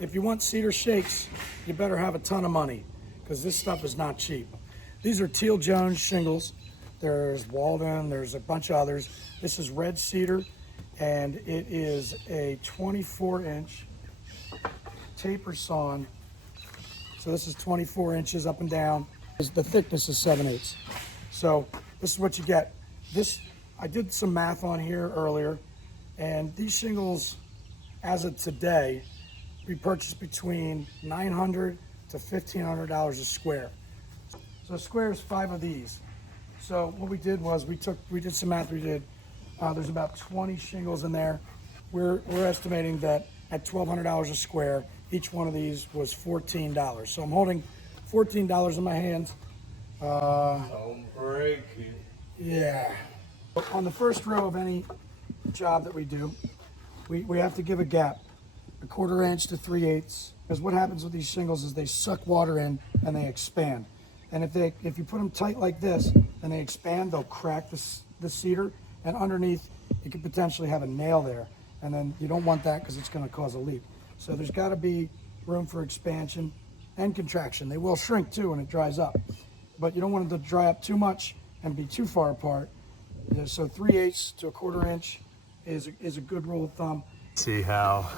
if you want cedar shakes, you better have a ton of money because this stuff is not cheap. These are Teal Jones shingles. There's Walden, there's a bunch of others. This is red cedar, and it is a 24-inch taper sawn. So this is 24 inches up and down. The thickness is 7/8. So this is what you get. This, I did some math on here earlier, and these shingles, as of today, we purchased between $900 to $1,500 a square. So a square is 5 of these. So what we did was we did some math. There's about 20 shingles in there. We're estimating that at $1,200 a square, each one of these was $14. So I'm holding $14 in my hands. Don't break it. Yeah. On the first row of any job that we do, we have to give a gap, 1/4 inch to 3/8. Because what happens with these shingles is they suck water in and they expand. And if you put them tight like this and they expand, they'll crack the cedar, and underneath it could potentially have a nail there. And then you don't want that because it's going to cause a leak. So there's got to be room for expansion and contraction. They will shrink too when it dries up, but you don't want them to dry up too much and be too far apart. So 3/8 to 1/4 inch is a good rule of thumb. See how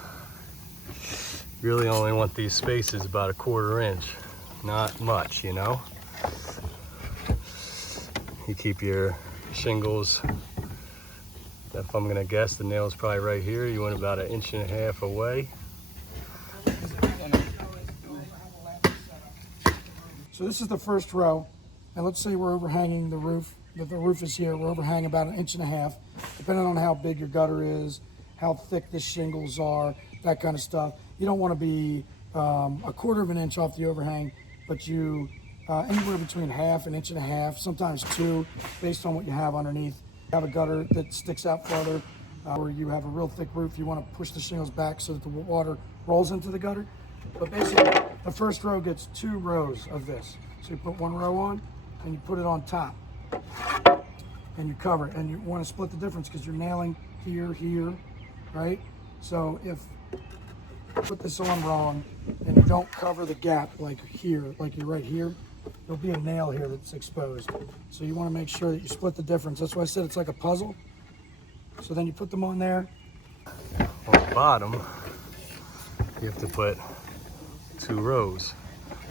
really only want these spaces about 1/4 inch, not much, you know. You keep your shingles, if I'm gonna guess, the nail's probably right here. You want about 1.5 inches away. So this is the first row, and let's say we're overhanging the roof. The roof is here. We're overhanging about 1.5 inches, depending on how big your gutter is, how thick the shingles are, that kind of stuff. You don't want to be 1/4 inch off the overhang, but you anywhere between 1/2 1.5 inches, sometimes 2, based on what you have underneath. You have a gutter that sticks out farther, or you have a real thick roof. You want to push the shingles back so that the water rolls into the gutter. But basically, the first row gets 2 rows of this. So you put 1 row on, and you put it on top, and you cover it. And you want to split the difference because you're nailing here, right? So if you put this on wrong and you don't cover the gap like here, like you're right here, there'll be a nail here that's exposed. So you want to make sure that you split the difference. That's why I said it's like a puzzle. So then you put them on there. On the bottom, you have to put 2 rows.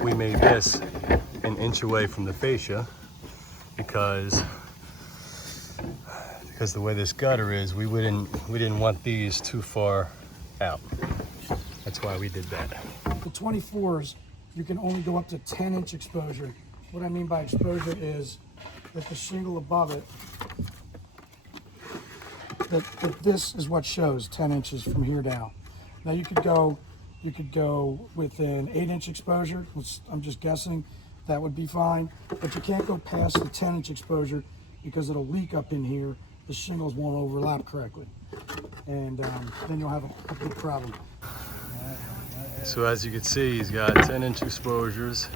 We made this 1 inch away from the fascia because the way this gutter is, we didn't want these too far out. That's why we did that. The 24s, you can only go up to 10-inch exposure. What I mean by exposure is that the shingle above it, that this is what shows 10 inches from here down. Now you could go with an 8-inch exposure, which I'm just guessing, that would be fine, but you can't go past the 10-inch exposure because it'll leak up in here. The shingles won't overlap correctly, and then you'll have a big problem. So as you can see, he's got 10-inch exposures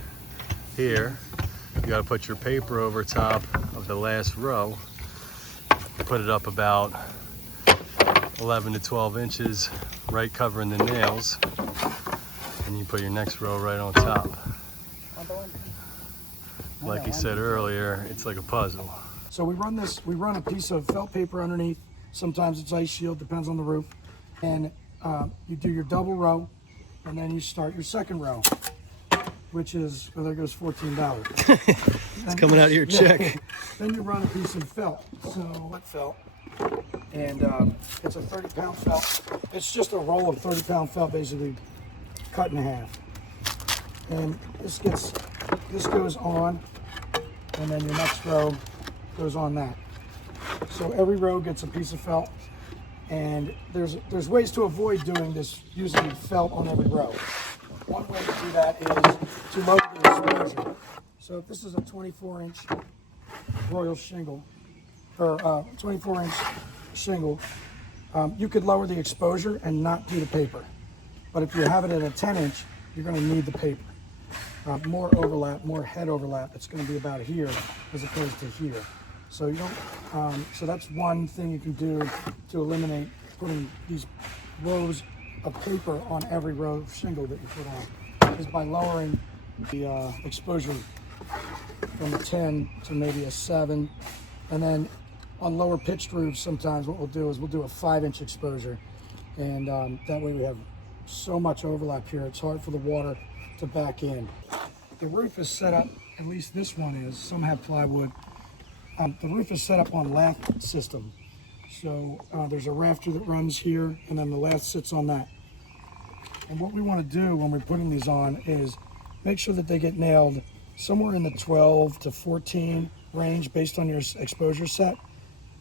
here. You got to put your paper over top of the last row, put it up about 11 to 12 inches, right covering the nails, and you put your next row right on top. Like he said earlier, it's like a puzzle. So we run a piece of felt paper underneath. Sometimes it's ice shield, depends on the roof. And you do your double row, and then you start your second row, which is, well, there goes $14. It's coming out of your check. Then you run a piece of felt, so what felt? And it's a 30-pound felt. It's just a roll of 30-pound felt, basically cut in half. And this goes on, and then your next row goes on that. So every row gets a piece of felt, and there's ways to avoid doing this using felt on every row. One way to do that is to lower the exposure. So if this is a 24-inch royal shingle, or 24-inch shingle, you could lower the exposure and not do the paper. But if you have it at a 10-inch, you're going to need the paper. More overlap, more head overlap. It's going to be about here as opposed to here. So you don't. So that's one thing you can do to eliminate putting these rows of paper on every row of shingle that you put on, is by lowering the exposure from a 10 to maybe a 7. And then on lower pitched roofs, sometimes what we'll do is we'll do a 5-inch exposure. And that way we have so much overlap here, it's hard for the water to back in. The roof is set up, at least this one is, some have plywood. The roof is set up on lath system. So there's a rafter that runs here, and then the lath sits on that. And what we want to do when we're putting these on is make sure that they get nailed somewhere in the 12 to 14 range based on your exposure set.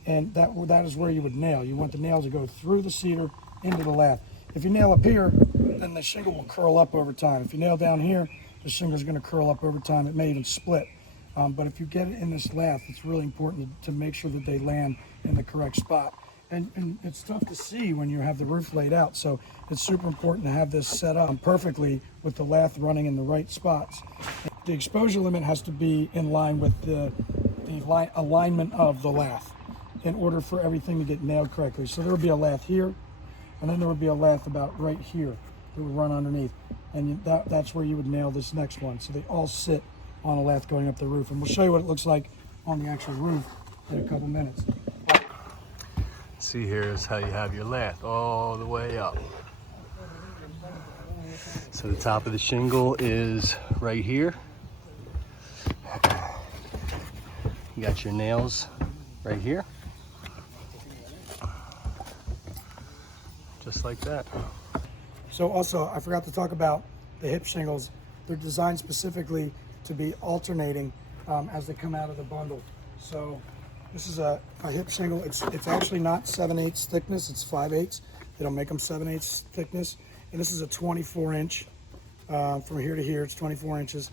And that is where you would nail. You want the nail to go through the cedar into the lath. If you nail up here, then the shingle will curl up over time. If you nail down here, the shingle is going to curl up over time. It may even split. But if you get it in this lath, it's really important to make sure that they land in the correct spot. And it's tough to see when you have the roof laid out, so it's super important to have this set up perfectly with the lath running in the right spots. The exposure limit has to be in line with the alignment of the lath in order for everything to get nailed correctly. So there would be a lath here, and then there would be a lath about right here that would run underneath. And that's where you would nail this next one. So they all sit on a lath going up the roof. And we'll show you what it looks like on the actual roof in a couple minutes. See, here is how you have your lath all the way up. So the top of the shingle is right here. You got your nails right here. Just like that. So also, I forgot to talk about the hip shingles. They're designed specifically to be alternating as they come out of the bundle. So this is a hip shingle. It's actually not 7/8 thickness, it's 5/8. They don't make them 7/8 thickness. And this is a 24-inch. From here to here, it's 24 inches.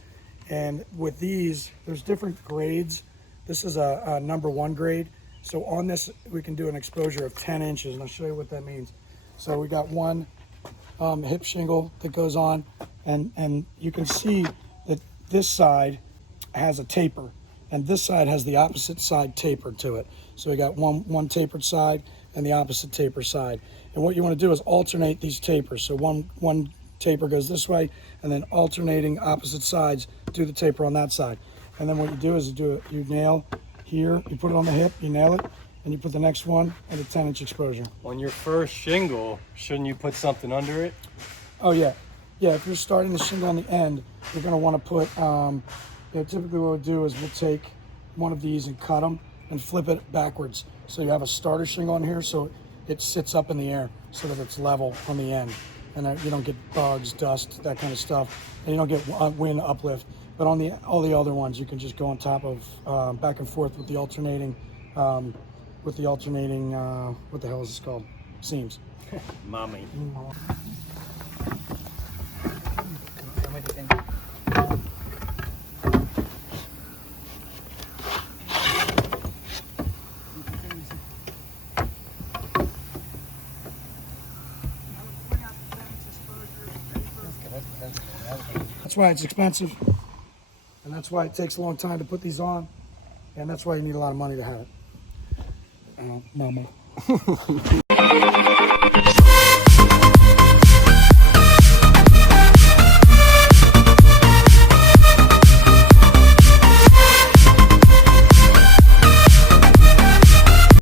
And with these, there's different grades. This is a number 1 grade. So on this, we can do an exposure of 10 inches, and I'll show you what that means. So we got one hip shingle that goes on, and you can see that this side has a taper, and this side has the opposite side tapered to it. So we got one tapered side and the opposite taper side. And what you want to do is alternate these tapers. So one taper goes this way, and then alternating opposite sides do the taper on that side. And then what you do is you nail here, you put it on the hip, you nail it, and you put the next one at a 10-inch exposure. On your first shingle, shouldn't you put something under it? Oh yeah. Yeah, if you're starting the shingle on the end, you're going to want to put, typically what we'll do is we'll take one of these and cut them and flip it backwards. So you have a starter shingle on here, so it sits up in the air so that it's level on the end. And you don't get bugs, dust, that kind of stuff. And you don't get wind uplift. But on all the other ones, you can just go on top of back and forth with the alternating, what the hell is this called? Seams. Mommy. That's why it's expensive, and that's why it takes a long time to put these on, and that's why you need a lot of money to have it. Mama.